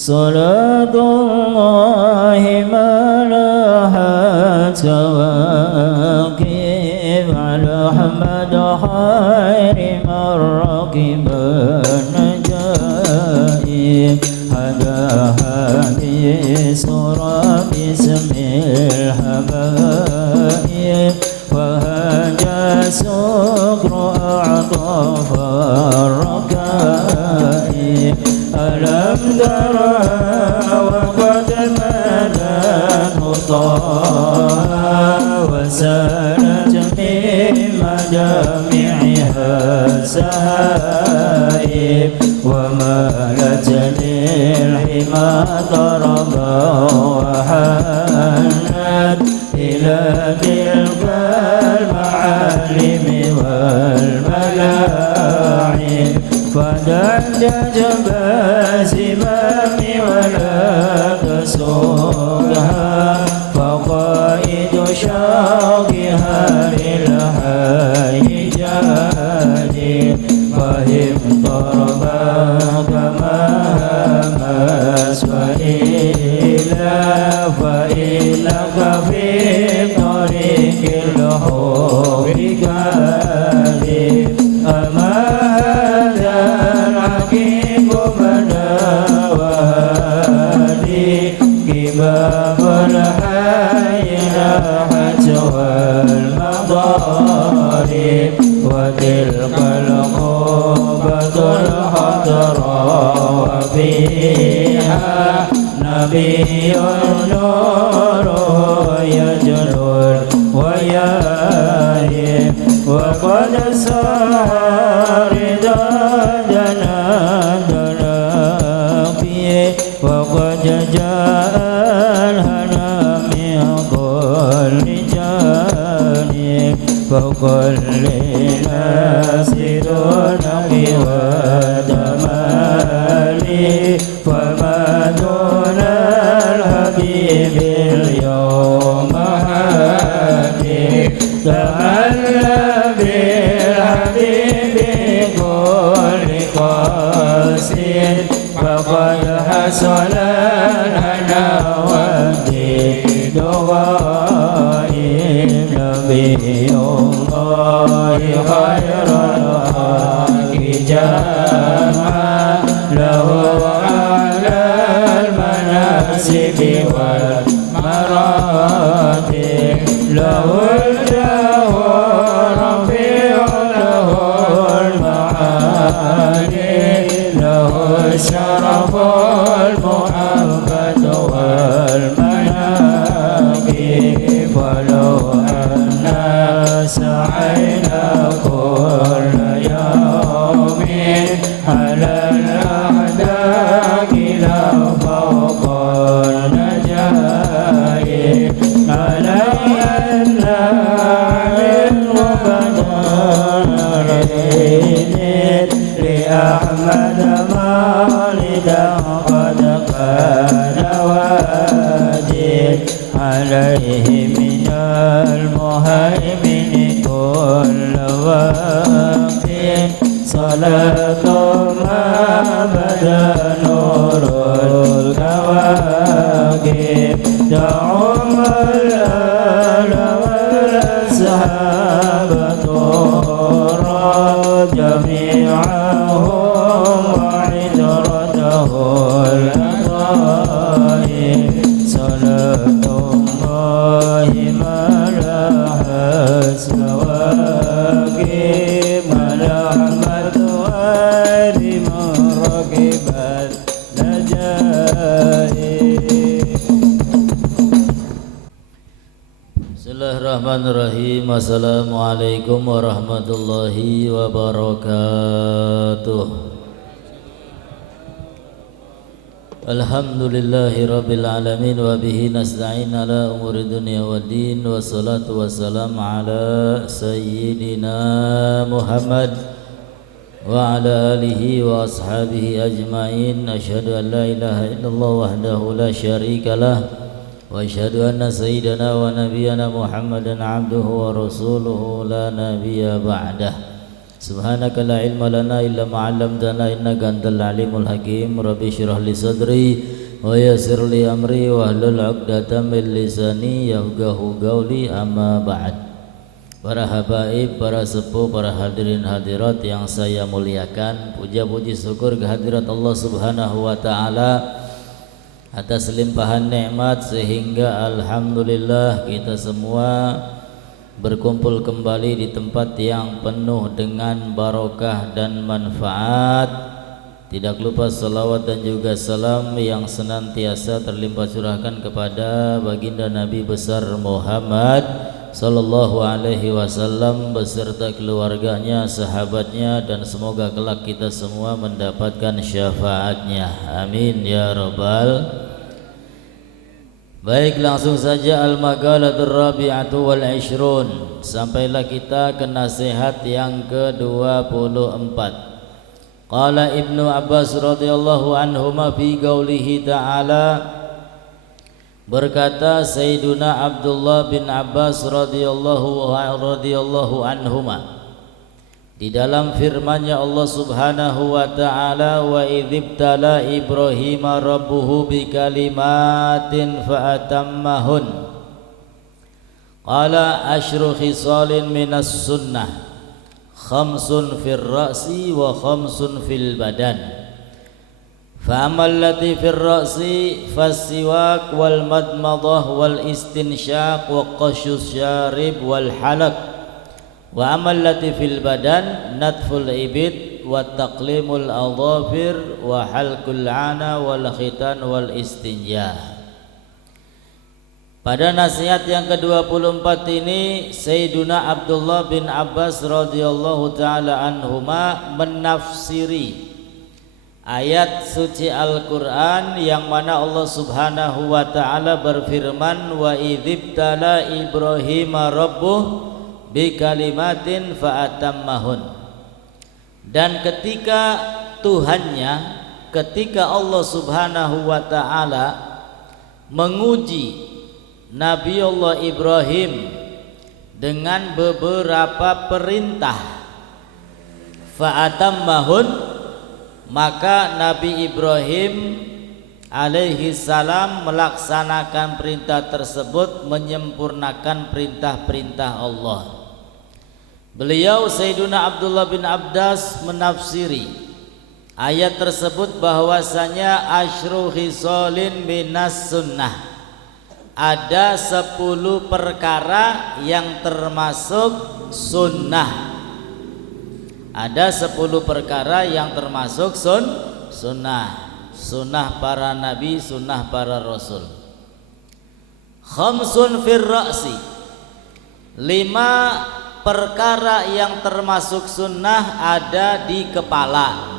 صلاة الله ما لاحت كواكب على أحمد خير من ركب النجائب هداها بسرى باسم الحبائب وهجى سكر أعطاف الركائب ألم ترى وقد مدته طه وسالت من مجامعها السهائب ومالت للحمى ضربا وحنت إلى تلك المعالم والملاعب فدجج باسمام ولا تسوقها فقائد شوقها للحي جادي فهم ضربا كما همس فإنك في طريق الحب كاذب أما هذا العقيب بدا وهادي كباب الحي لاحت والمضارب وتلك الغربة الحضراء وفيها نبي النور يجلو وياهب وقد سار دنا دلاقي وقد جاء الهنا من كل جانب فكل ناس دونك ودمالي فما دون الحبيب اليوم هادي تهلى بالحبيب كل قاصد فقد حصل لنا والدين غائب نبي الله خير الخلق جمع له على المناسب والمراتب له الجاه رفيع له المعالي له الشرف المحبة والمناقب ولو أنا سعينا كل يوم على الأعداء لا فوق النجائب علي النعم وبدر لأحمد مولدا قد كان واجب عليه من المهيمن كل وقت صلاة ما بدا نور الكواكب تعم الآل والأصحاب طورا جميعهم وعترته الأطايب صلاة الله ما لاحت كواكب ملحمة غير من ركب النجائب. Bismillahirrahmanirrahim. Assalamualaikum warahmatullahi wabarakatuh. Alhamdulillahi rabbil alamin wa bihi nasta'in ala umuri dunya waddin wassalatu wassalamu ala sayyidina Muhammad wa ala alihi wa ashabihi ajma'in. Asyhadu an la ilaha illallah wahdahu la syarika lah wa asyhadu anna sayyidana wa nabiyyana Muhammadan abduhu wa rasuluhu la nabiyya ba'dah. Subhanaka la ilma lana illa ma 'allamtana innaka antal alimul hakim. Rabbi shrah li sadri wa yassir li amri wahlul 'uqdatam min lisani yafqahu qawli. Amma ba'd. Para habaib, para sepuh, para hadirin hadirat yang saya muliakan, puja puji syukur kehadirat Allah Subhanahu wa taala atas limpahan nikmat sehingga alhamdulillah kita semua berkumpul kembali di tempat yang penuh dengan barokah dan manfaat. Tidak lupa salawat dan juga salam yang senantiasa terlimpah curahkan kepada baginda Nabi besar Muhammad sallallahu alaihi wasallam beserta keluarganya, sahabatnya, dan semoga kelak kita semua mendapatkan syafaatnya. Amin ya rabbal. Baik, langsung saja al-maqalatur rabi'atu wal 'ishrun. Sampailah kita ke nasihat yang ke-24. Qala Ibnu Abbas radhiyallahu anhuma fi qaulihi ta'ala, berkata Sayyiduna Abdullah bin Abbas radhiyallahu anhuma di dalam firman-Nya Allah Subhanahu wa taala, wa idzibtala Ibrahim rabbuhu bikalimatin fa'atammahun qala asyru khisalin minas sunnah khamsun fir ra'si wa khamsun fil badan fa amal lati fir ra'si fasiwak wal madmadah wal istinsyaq wa qashus syarib wal halaq wa amal lati fil badan natful ibid wa taqlimul adhafir wa halqul ana wal khitan wal istinja. Pada nasihat yang ke-24 ini Sayyiduna Abdullah bin Abbas radhiyallahu taala anhuma menafsiri ayat suci Al-Qur'an yang mana Allah Subhanahu wa taala berfirman, wa idzibtala Ibrahim rabbuh bikalimatin fa'atammahun. Dan ketika Tuhannya, ketika Allah Subhanahu wa taala menguji Nabi Allah Ibrahim dengan beberapa perintah, fa'atammahun, maka Nabi Ibrahim alaihi salam melaksanakan perintah tersebut, menyempurnakan perintah-perintah Allah. Beliau Sayyiduna Abdullah bin Abbas menafsiri ayat tersebut bahwasanya asyru khisalin minas sunnah, ada 10 perkara yang termasuk sunnah. Ada 10 perkara yang termasuk sunnah. Sunnah para nabi, sunnah para rasul. Khamsun fir ra'si, 5 perkara yang termasuk sunnah ada di kepala.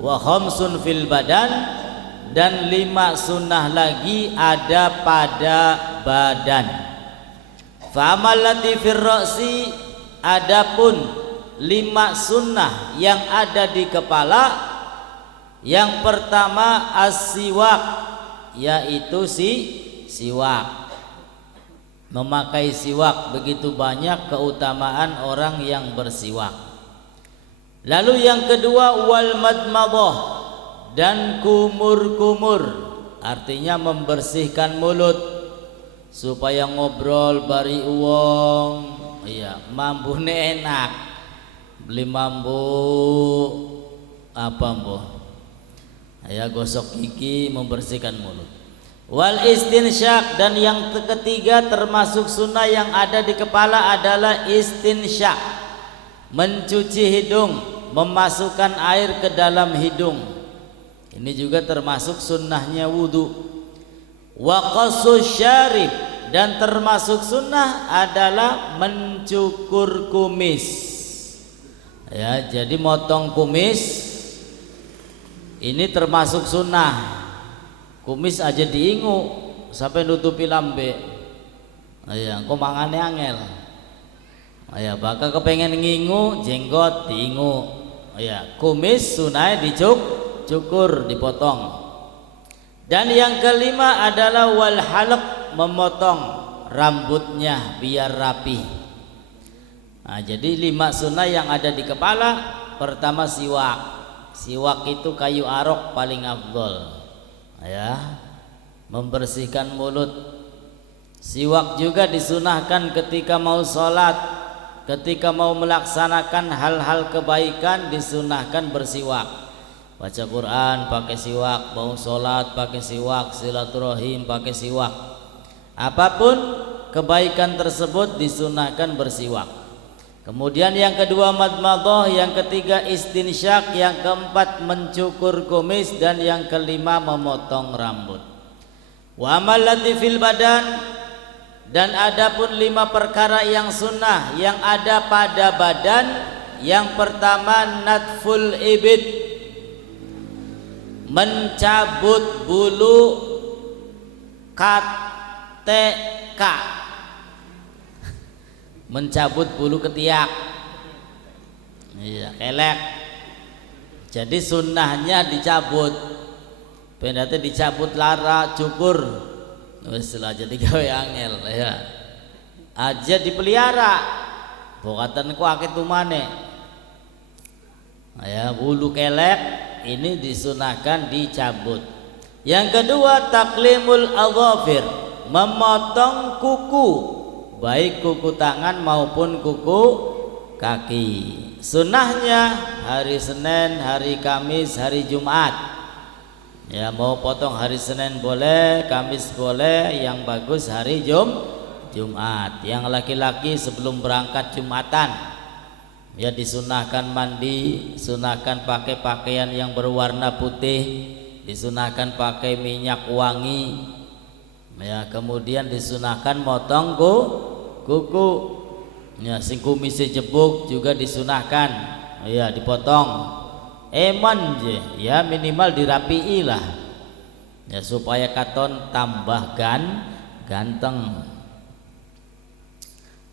Wa khamsun fil badan, dan 5 sunnah lagi ada pada badan. Fa amal lati fir ra'si, adapun 5 sunnah yang ada di kepala, yang pertama as-siwak, yaitu siwak. Memakai siwak, begitu banyak keutamaan orang yang bersiwak. Lalu yang kedua wal madmadah, dan kumur-kumur, artinya membersihkan mulut supaya ngobrol bari uang, iya, mambune enak. Beli mambu apa mboh? Ya, gosok gigi, membersihkan mulut. Wal istinsyak, dan yang ketiga termasuk sunnah yang ada di kepala adalah istinsyak, mencuci hidung, memasukkan air ke dalam hidung. Ini juga termasuk sunnahnya wudu. Wa qassus syarib, dan termasuk sunnah adalah mencukur kumis. Ya, jadi motong kumis ini termasuk sunnah. Kumis aja diingu sampai nutupi lambe. Aya, engko mangane angel. Aya, bakal kepengen ngingu jenggot diingu. Aya, kumis sunai dicukur, dipotong. Dan yang kelima adalah wal halq, memotong rambutnya biar rapi. Nah, jadi 5 sunnah yang ada di kepala. Pertama siwak. Siwak itu kayu arok paling afdol, ya, membersihkan mulut. Siwak juga disunahkan ketika mau sholat, ketika mau melaksanakan hal-hal kebaikan disunahkan bersiwak. Baca Quran pakai siwak, mau sholat pakai siwak, silaturahim pakai siwak. Apapun kebaikan tersebut disunahkan bersiwak. Kemudian yang kedua madmadah, yang ketiga istinsyak, yang keempat mencukur kumis, dan yang kelima memotong rambut. Wa amal lati fil badan, dan adapun 5 perkara yang sunnah yang ada pada badan. Yang pertama natful ibid, mencabut bulu KTK, mencabut bulu ketiak, iya, kelek. Jadi sunnahnya dicabut, pendate dicabut lara cukur, wis lah jadi gawe angel ya. Aja dipelihara, bokatan ku akeh tumane. Ya, bulu kelek ini disunahkan dicabut. Yang kedua taklimul adhafir, memotong kuku, baik kuku tangan maupun kuku kaki. Sunnahnya hari Senin, hari Kamis, hari Jumat. Ya, mau potong hari Senin boleh, Kamis boleh, yang bagus hari Jumat. Yang laki-laki sebelum berangkat Jumatan, ya disunahkan mandi, sunahkan pakai pakaian yang berwarna putih, disunahkan pakai minyak wangi. Ya, kemudian disunahkan motong kuku. Ya, sing kumise jebuk juga disunahkan, ya dipotong. Eman je, ya minimal dirapii lah, ya supaya katon tambah ganteng.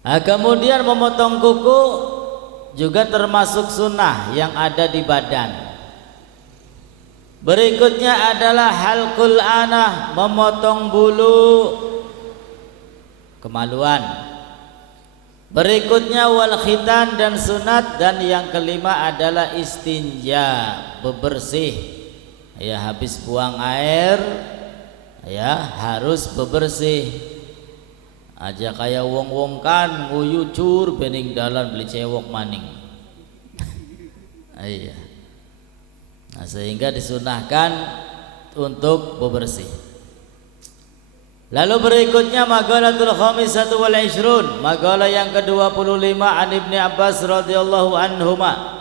Nah, kemudian memotong kuku juga termasuk sunnah yang ada di badan. Berikutnya adalah halqul anah, memotong bulu kemaluan. Berikutnya wal khitan dan sunat, dan yang kelima adalah istinja, bebersih. Ya, habis buang air ya harus bebersih. Aja kayak wong-wong kan nguyucur bening dalan beli cewok maning. Iya. Nah, sehingga disunahkan untuk bebersih. Lalu berikutnya magalatul khamisatu wal ishrun, magalah yang ke-25 an Ibnu Abbas radhiyallahu anhuma.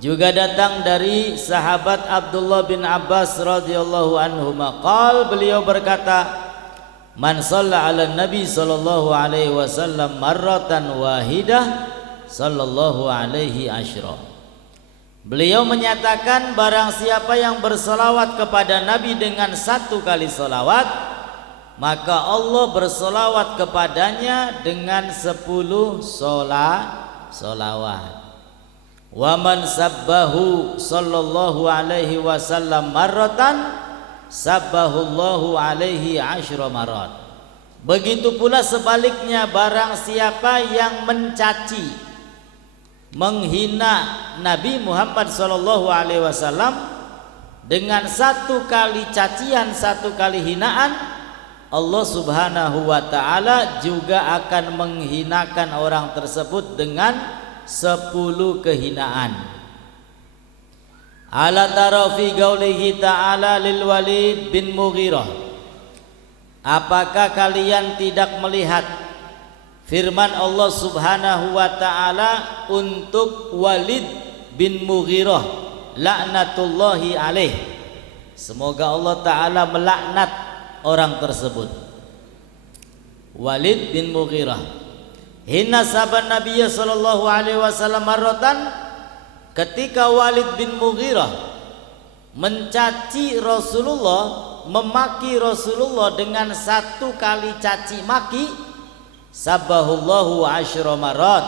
Juga datang dari sahabat Abdullah bin Abbas radhiyallahu anhuma. Beliau berkata, man shalla 'ala nabi sallallahu alaihi wasallam marratan wahidah sallallahu alaihi asyra. Beliau menyatakan barang siapa yang bersolawat kepada Nabi dengan 1 kali solawat, maka Allah bersolawat kepadanya dengan 10 solawat. Wa man sabbahu sallallahu alaihi wasallam marratan sabbahullahu alaihi 10 marat. Begitu pula sebaliknya, barang siapa yang mencaci, menghina Nabi Muhammad sallallahu alaihi wasallam dengan 1 kali cacian, 1 kali hinaan, Allah subhanahu wa ta'ala juga akan menghinakan orang tersebut dengan 10 kehinaan. Ala tara fi qaulihi ta'ala lil Walid bin Mughirah, apakah kalian tidak melihat firman Allah subhanahu wa ta'ala untuk Walid bin Mughirah laknatullahi alaih, semoga Allah ta'ala melaknat orang tersebut. Walid bin Mughirah hina saban Nabi sallallahu alaihi wasallam marratan, ketika Walid bin Mughirah mencaci Rasulullah, memaki Rasulullah dengan 1 kali caci maki, sabbahullahu 10 marat,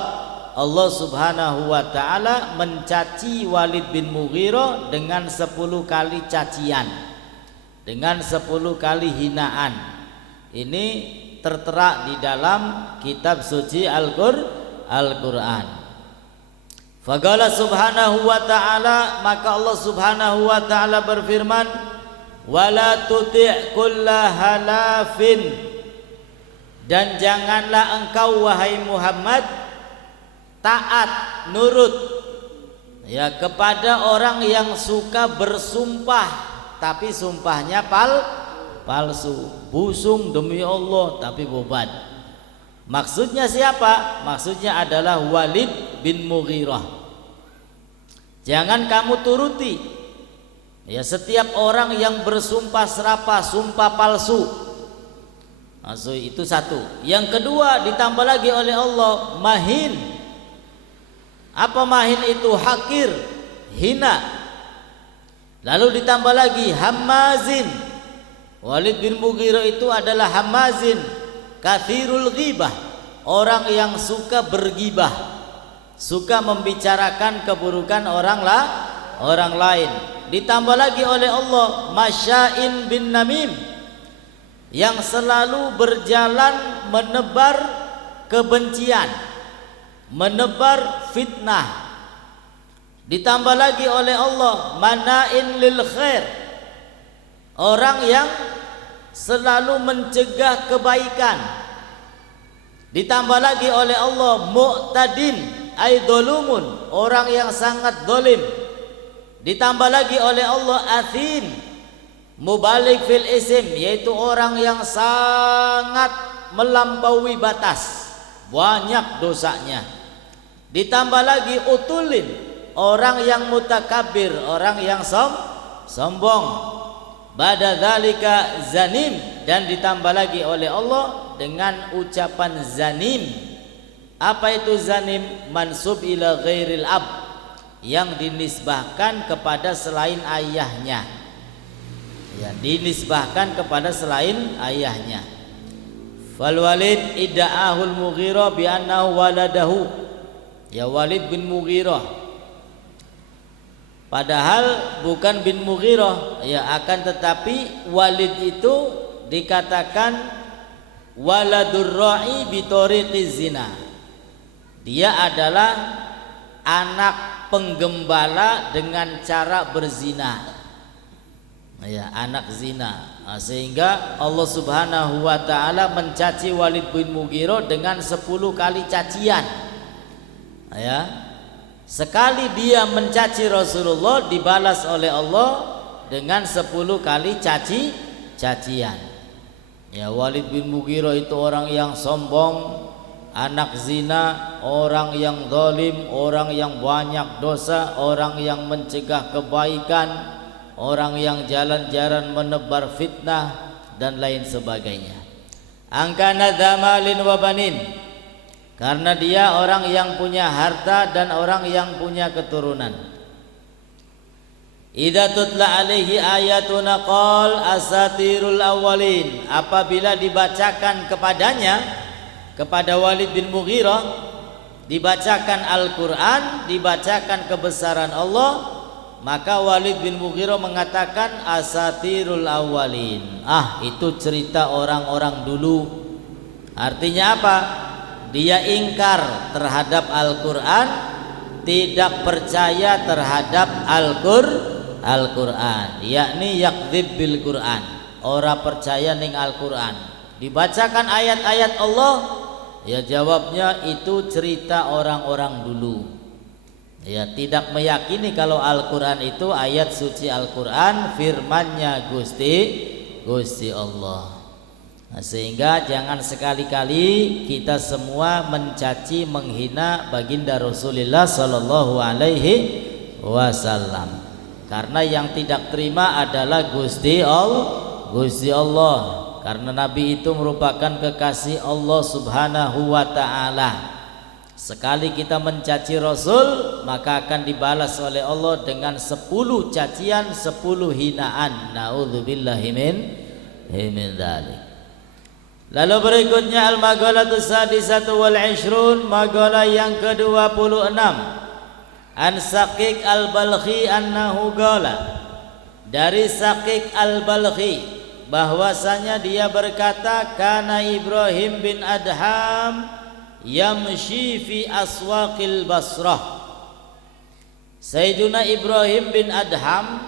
Allah subhanahu wa ta'ala mencaci Walid bin Mughirah dengan 10 kali cacian, dengan 10 kali hinaan. Ini tertera di dalam kitab suci Al-Qur'an. Faqala subhanahu wa ta'ala, maka Allah subhanahu wa ta'ala berfirman, wala tuti' kulla halafin, dan janganlah engkau wahai Muhammad taat, nurut ya kepada orang yang suka bersumpah tapi sumpahnya palsu, busung demi Allah tapi bobat. Maksudnya siapa? Maksudnya adalah Walid bin Mughirah. Jangan kamu turuti ya setiap orang yang bersumpah serapah, sumpah palsu. Itu satu. Yang kedua ditambah lagi oleh Allah, mahin. Apa mahin itu? Hakir, hina. Lalu ditambah lagi hammazin. Walid bin Mughirah itu adalah hammazin, kathirul ghibah, orang yang suka bergibah, suka membicarakan keburukan orang lain. Ditambah lagi oleh Allah, masya'in bin namim, yang selalu berjalan menebar kebencian, menebar fitnah. Ditambah lagi oleh Allah, mana'in lil khair, orang yang selalu mencegah kebaikan. Ditambah lagi oleh Allah, mu'tadin ay dolumun, orang yang sangat dolim. Ditambah lagi oleh Allah, athin, mubalik fil isim, yaitu orang yang sangat melampaui batas, banyak dosanya. Ditambah lagi utulin, orang yang mutakabir, orang yang sombong. Ba'da dzalika zanim, dan ditambah lagi oleh Allah dengan ucapan zanim. Apa itu zanim? Mansub ila ghairil ab, yang dinisbahkan kepada selain ayahnya. Ya, dinisbahkan kepada selain ayahnya. Fal Walid idda'ahul Mughirah bi annahu waladahu. Ya, Walid bin Mughirah padahal bukan bin Mughirah, ya, akan tetapi Walid itu dikatakan waladur ra'i bi tariqiz zina. Dia adalah anak penggembala dengan cara berzina. Ya, anak zina. Sehingga Allah Subhanahu wa taala mencaci Walid bin Mughirah dengan 10 kali cacian. Ya. Sekali dia mencaci Rasulullah dibalas oleh Allah dengan 10 kali cacian. Ya, Walid bin Mughirah itu orang yang sombong, anak zina, orang yang zalim, orang yang banyak dosa, orang yang mencegah kebaikan, orang yang jalan-jalan menebar fitnah dan lain sebagainya. Angkana dzamalin wa banin, karena dia orang yang punya harta dan orang yang punya keturunan. Idza tutla alaihi ayatuna qal asatirul awwalin, apabila dibacakan kepadanya, kepada Walid bin Mughirah, dibacakan Al-Qur'an, dibacakan kebesaran Allah, maka Walid bin Mughirah mengatakan asatirul awwalin. Itu cerita orang-orang dulu. Artinya apa? Dia ingkar terhadap Al-Qur'an, tidak percaya terhadap Al-Qur'an, yakni yakdzib bil Qur'an, ora percaya ning Al-Qur'an. Dibacakan ayat-ayat Allah, ya jawabnya itu cerita orang-orang dulu. Ya, tidak meyakini kalau Al-Qur'an itu ayat suci Al-Qur'an, firman-Nya Gusti Allah. Sehingga jangan sekali-kali kita semua mencaci, menghina baginda Rasulullah sallallahu alaihi wasallam. Karena yang tidak terima adalah Gusti Allah. Karena Nabi itu merupakan kekasih Allah Subhanahu wa taala. Sekali kita mencaci Rasul, maka akan dibalas oleh Allah dengan 10 cacian, 10 hinaan. Nauzubillahi min dzalik. Lalu berikutnya al-maqalatus sadisatu wal 20, maqalah yang ke-26. An Saqiq al-Balkhi annahu qala, dari Saqiq al-Balkhi bahwasanya dia berkata, kana Ibrahim bin Adham yamshi fi aswaqil Basrah. Sayyiduna Ibrahim bin Adham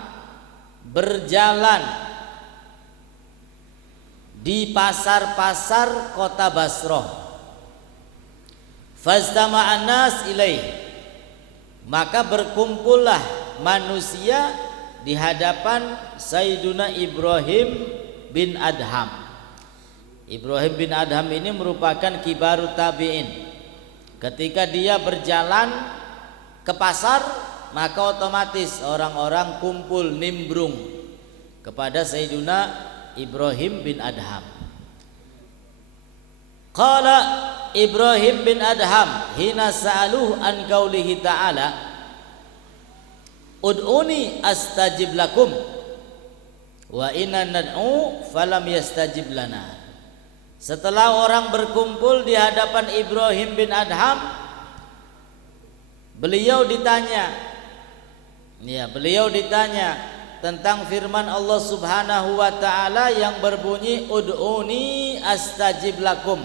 berjalan di pasar-pasar kota Basrah. Fastama'an nas ilaih, maka berkumpullah manusia di hadapan Sayyiduna Ibrahim bin Adham. Ibrahim bin Adham ini merupakan kibarut tabi'in. Ketika dia berjalan ke pasar, maka otomatis orang-orang kumpul nimbrung kepada Sayyiduna Ibrahim bin Adham. Qala Ibrahim bin Adham hina sa'aluh an qaulihi ta'ala ud'uni astajib lakum wa inna nad'u falam yastajib lana. Setelah orang berkumpul di hadapan Ibrahim bin Adham, beliau ditanya tentang firman Allah Subhanahu wa taala yang berbunyi ud'uni astajib lakum.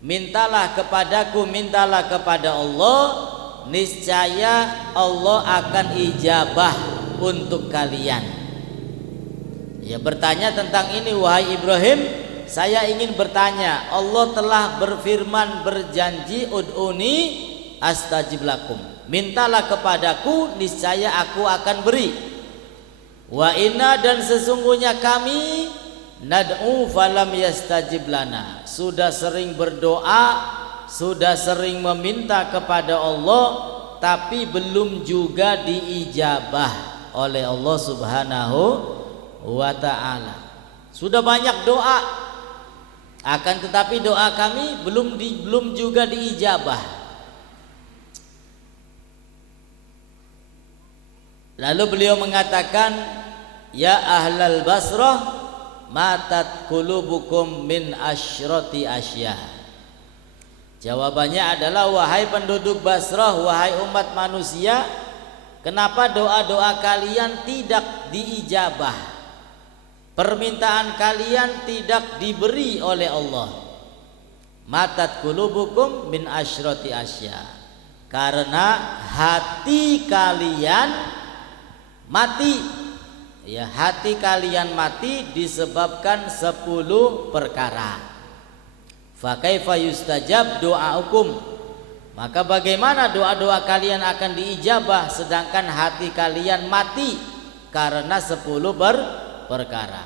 Mintalah kepadaku, mintalah kepada Allah, niscaya Allah akan ijabah untuk kalian. Ya, bertanya tentang ini, wahai Ibrahim, saya ingin bertanya. Allah telah berfirman, berjanji ud'uni astajib lakum. Mintalah kepadaku, niscaya aku akan beri. Wa inna, dan sesungguhnya kami nad'u falam yastajib lana, sudah sering berdoa, sudah sering meminta kepada Allah, tapi belum juga diijabah oleh Allah Subhanahu wa ta'ala. Sudah banyak doa, akan tetapi doa kami belum juga diijabah. Lalu beliau mengatakan, ya ahlal Basrah, matat qulubukum min asyrati asya. Jawabannya adalah, wahai penduduk Basrah, wahai umat manusia, kenapa doa-doa kalian tidak diijabah? Permintaan kalian tidak diberi oleh Allah. Matat qulubukum min asyrati asya, karena hati kalian mati. Ya, hati kalian mati disebabkan 10 perkara. Fa kaifa yustajab doa'ukum, maka bagaimana doa-doa kalian akan diijabah sedangkan hati kalian mati karena 10 perkara.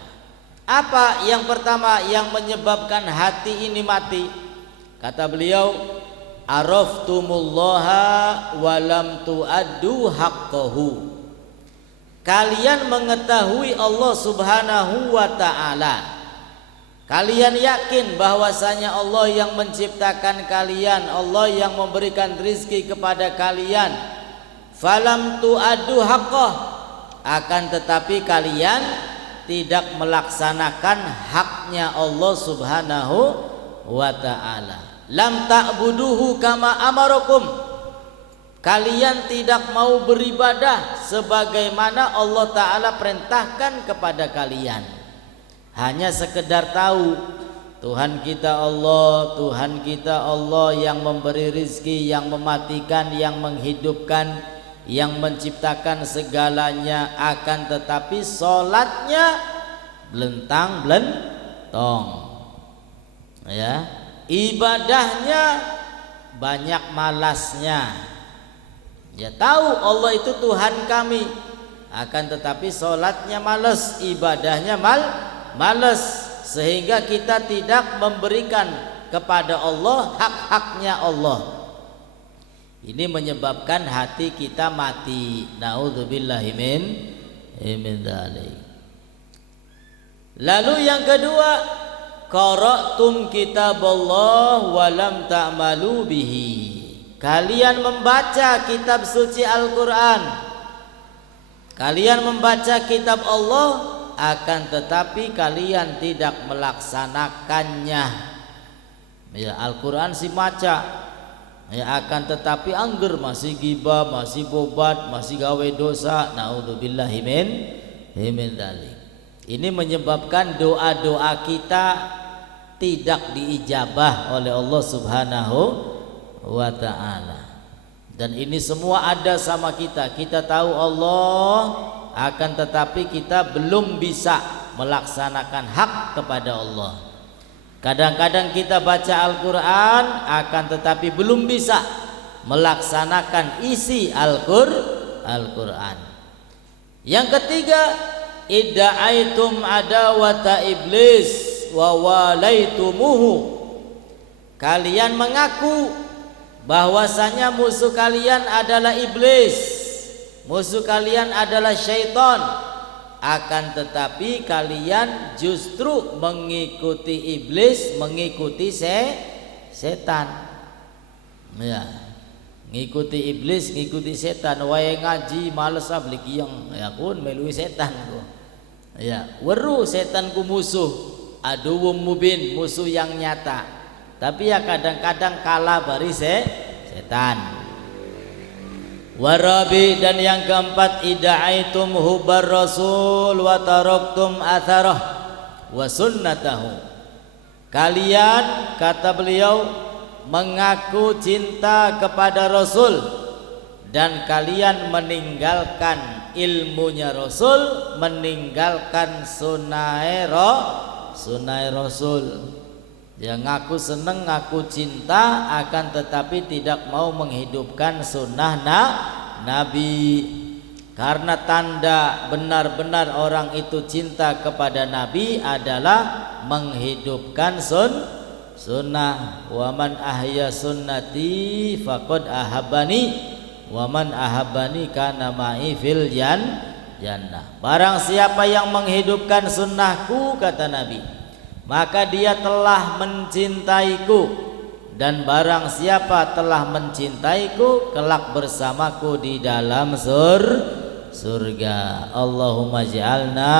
Apa yang pertama yang menyebabkan hati ini mati? Kata beliau, araftumullaha walam tu'addu haqqahu. Kalian mengetahui Allah Subhanahu wa ta'ala, kalian yakin bahwasanya Allah yang menciptakan kalian, Allah yang memberikan rizki kepada kalian. Falam tu'addu haqqah, akan tetapi kalian tidak melaksanakan haknya Allah Subhanahu wa ta'ala. Lam ta'buduhu kama amarakum, kalian tidak mau beribadah sebagaimana Allah Ta'ala perintahkan kepada kalian. Hanya sekedar tahu Tuhan kita Allah, Tuhan kita Allah yang memberi rizki, yang mematikan, yang menghidupkan, yang menciptakan segalanya. Akan tetapi sholatnya belentang-belentong, ya, ibadahnya banyak malasnya. Ya, tahu Allah itu Tuhan kami, akan tetapi sholatnya males, ibadahnya males, sehingga kita tidak memberikan kepada Allah hak-haknya Allah. Ini menyebabkan hati kita mati. Na'udzubillahi min dzalik. Lalu yang kedua, qara'tum kitaballah wa lam ta'malu bihi. Kalian membaca kitab suci Al-Quran, kalian membaca kitab Allah, akan tetapi kalian tidak melaksanakannya. Ya, Al-Quran si baca, ya, akan tetapi angger masih gibah, masih bobat, masih gawe dosa. Naudzubillahi min dzalik. Ini menyebabkan doa-doa kita tidak diijabah oleh Allah Subhanahu wa ta'ala. Dan ini semua ada sama kita. Kita tahu Allah, akan tetapi kita belum bisa melaksanakan hak kepada Allah. Kadang-kadang kita baca Al-Quran, akan tetapi belum bisa melaksanakan isi Al-Quran. Yang ketiga, idda'aitum adawata iblis wa walaitumuhu. Kalian mengaku bahwasanya musuh kalian adalah iblis, musuh kalian adalah syaitan, akan tetapi kalian justru mengikuti iblis, mengikuti setan. Ya, ngikuti iblis, ngikuti setan. Wae ngaji males beli kiyang, ya kun melui setan ku. Ya, weru setan ku musuh, aduwwum mubin, musuh yang nyata. Tapi ya kadang-kadang kalah bari setan. Warabi, dan yang keempat, ida'aitum hubar rasul wa taraktum atharah wa sunnatahu. Kalian, kata beliau, mengaku cinta kepada Rasul dan kalian meninggalkan ilmunya Rasul, meninggalkan sunai Rasul. Dia ngaku seneng, ngaku cinta, akan tetapi tidak mau menghidupkan sunnah Nabi. Karena tanda benar-benar orang itu cinta kepada Nabi adalah menghidupkan sunnah. Waman ahya sunnati faqad ahabani, waman ahabani kana ma'i fil jannah. Barang siapa yang menghidupkan sunnahku, kata Nabi, maka dia telah mencintaiku, dan barang siapa telah mencintaiku, kelak bersamaku di dalam surga. Allahumma ja'alna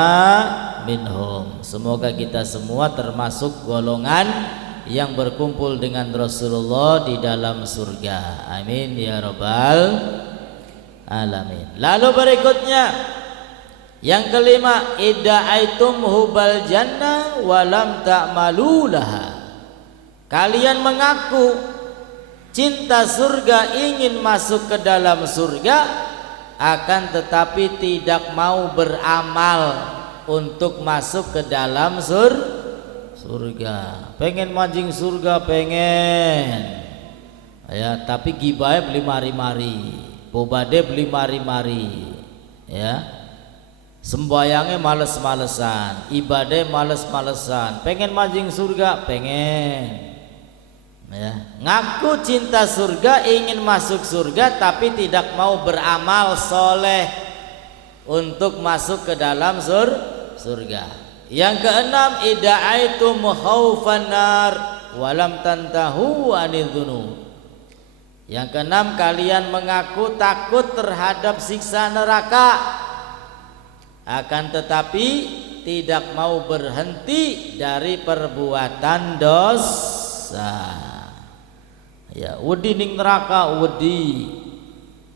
minhum. Semoga kita semua termasuk golongan yang berkumpul dengan Rasulullah di dalam surga. Amin ya rabbal alamin. Lalu berikutnya, yang kelima, idda'aitum hubal jannah walam ta'malu laha. Kalian mengaku cinta surga, ingin masuk ke dalam surga, akan tetapi tidak mau beramal untuk masuk ke dalam surga. Pengen mancing surga, pengen ya, tapi gibahnya beli mari-mari, pobade beli mari-mari, ya. Sembayangnya males-malesan, ibadah males-malesan, pengen mancing surga, pengen ya. Ngaku cinta surga, ingin masuk surga, tapi tidak mau beramal soleh untuk masuk ke dalam surga. Yang keenam, ida'aitum khaufan nar walam tantahu anil dzunub. Yang keenam, kalian mengaku takut terhadap siksa neraka, akan tetapi tidak mau berhenti dari perbuatan dosa. Ya, wedi ning neraka, wedi.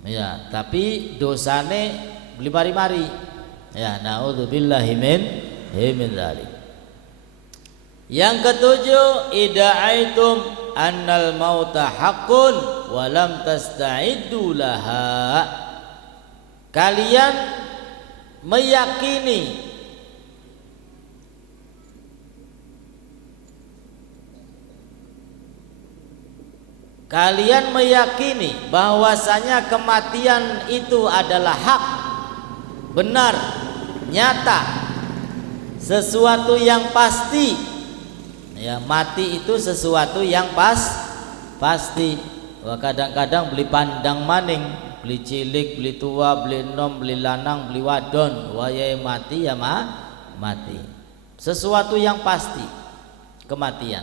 Ya, tapi dosane beli mari-mari. Ya, naudzubillahi min dzalik. Yang ketujuh, ida'aitum annal mauta haqqun wa lam tasta'iddu laha. Kalian meyakini bahwasanya kematian itu adalah hak, benar, nyata, sesuatu yang pasti. Ya, mati itu sesuatu yang pasti. Wah, kadang-kadang beli pandang maning, beli cilik, beli tua, beli enom, beli lanang, beli wadon, wayai mati ya mati. Sesuatu yang pasti, kematian.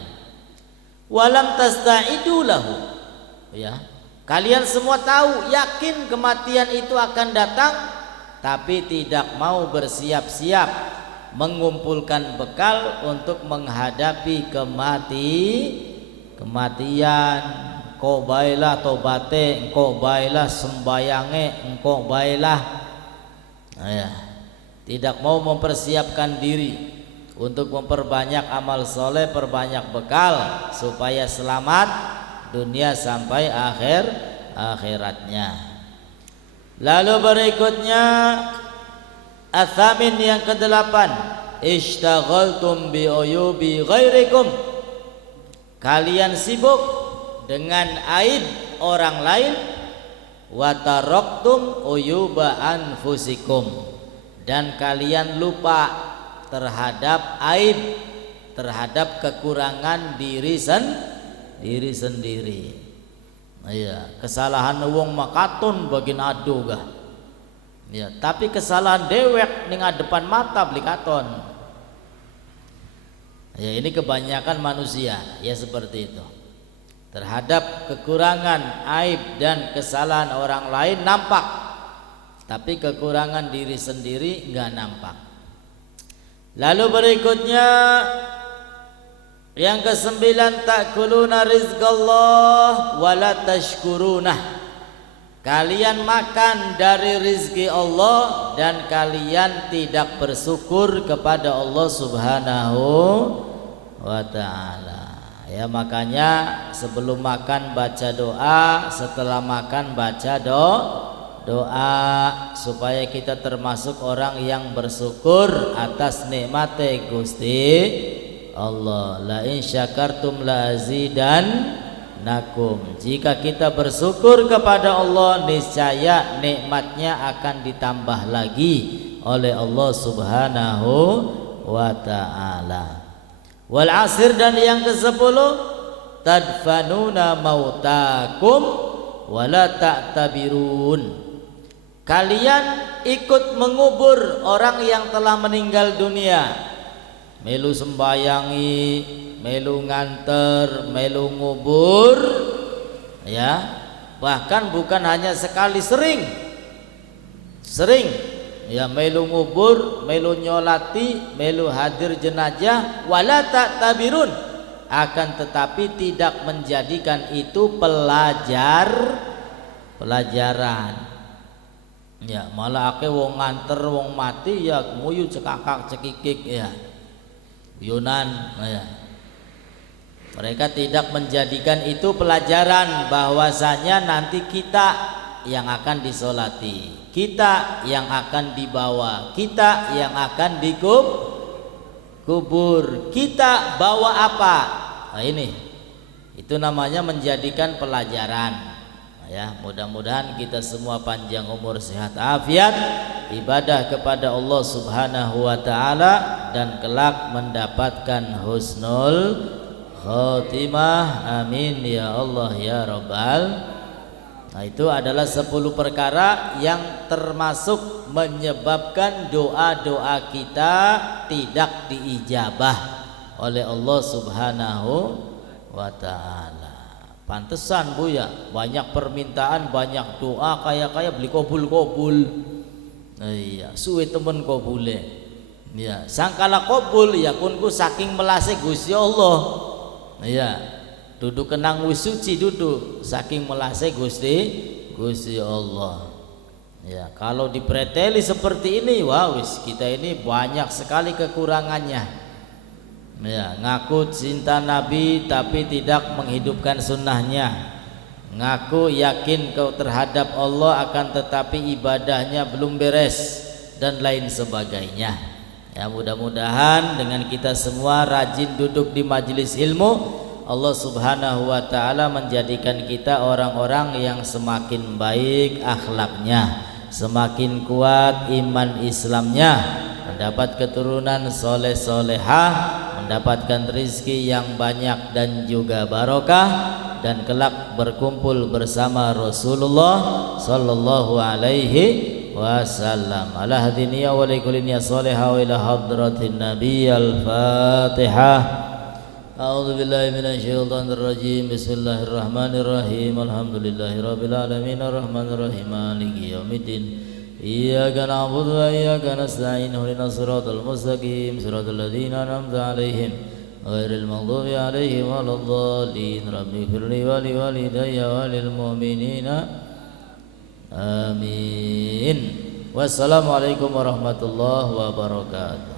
Walam tasta'idu lahu. Ya, kalian semua tahu, yakin kematian itu akan datang, tapi tidak mau bersiap-siap mengumpulkan bekal untuk menghadapi kematian. Engkau baiklah tobate, engkau baiklah sembayange, engkau baiklah ya. Tidak mau mempersiapkan diri untuk memperbanyak amal soleh, perbanyak bekal supaya selamat dunia sampai akhiratnya. Lalu berikutnya atsamin yang kedelapan, ishtaghaltum bi uyubi ghairikum, kalian sibuk dengan aib orang lain, wa taraktum uyuba anfusikum, dan kalian lupa terhadap aib, terhadap kekurangan diri sendiri. Iya, kesalahan wong makatun bagin adu gah. Ya, tapi kesalahan dewek ning depan mata beli katon. Ya, ini kebanyakan manusia ya seperti itu. Terhadap kekurangan, aib dan kesalahan orang lain nampak, tapi kekurangan diri sendiri enggak nampak. Lalu berikutnya yang kesembilan, takuluna rizqallah wala tashkurunah, kalian makan dari rizki Allah dan kalian tidak bersyukur kepada Allah Subhanahu wa ta'ala. Ya, makanya sebelum makan baca doa, setelah makan baca doa supaya kita termasuk orang yang bersyukur atas nikmat Gusti Allah. La in syakartum la azidannakum, jika kita bersyukur kepada Allah niscaya nikmatnya akan ditambah lagi oleh Allah Subhanahu wa ta'ala. Wal asr, dan yang ke-10, tadfanuna mautakum wala ta'tabirun, kalian ikut mengubur orang yang telah meninggal dunia, melu sembayangi, melu nganter, melu ngubur, ya, bahkan bukan hanya sekali, sering ya, melu ngubur, melu nyolati, melu hadir jenazah, wala ta'tabirun, akan tetapi tidak menjadikan itu pelajaran. Ya, malah ake wong nganter wong mati ya nguyu cekakak cekikik ya, Yunan ya. Mereka tidak menjadikan itu pelajaran bahwasanya nanti kita yang akan disolati, kita yang akan dibawa, kita yang akan dikubur, kita bawa apa? Nah, ini itu namanya menjadikan pelajaran. Ya, mudah-mudahan kita semua panjang umur, sehat afiat, ibadah kepada Allah Subhanahu wa ta'ala, dan kelak mendapatkan husnul khotimah. Amin ya Allah ya Rabbal. Nah, itu adalah 10 perkara yang termasuk menyebabkan doa-doa kita tidak diijabah oleh Allah Subhanahu wa ta'ala. Pantesan Bu ya, banyak permintaan, banyak doa, kaya beli kobul. Iya, suwe temen kobule. Ya, sangkala kobul ya kunku saking melase Gusti Allah. Iya, duduk kenang wis suci, duduk saking melase Gusti Allah. Ya, kalau dipreteli seperti ini, wah wis kita ini banyak sekali kekurangannya. Ya, ngaku cinta Nabi tapi tidak menghidupkan sunnahnya, ngaku yakin kau terhadap Allah akan tetapi ibadahnya belum beres, dan lain sebagainya. Ya, mudah-mudahan dengan kita semua rajin duduk di majelis ilmu, Allah Subhanahu wa ta'ala menjadikan kita orang-orang yang semakin baik akhlaknya, semakin kuat iman Islamnya, mendapat keturunan soleh-solehah, mendapatkan rizki yang banyak dan juga barokah, dan kelak berkumpul bersama Rasulullah sallallahu alaihi wasallam. Ala hadiniya wa likulliya salihah wa ila hadratin nabiy al-fatihah. A'udzu billahi minasyaitonir rajim. Bismillahirrahmanirrahim. Alhamdulillahi rabbil alamin arrahmanir rahim maliki yaumiddin. Iyyaka na'budu wa iyyaka nasta'in ihdinas siratal mustaqim siratal ladzina an'amta 'alaihim ghairil maghdubi 'alaihim waladdallin. Rabbi firli wa liwalidayya wa lil mu'minina amin. Wassalamualaikum warahmatullahi wabarakatuh.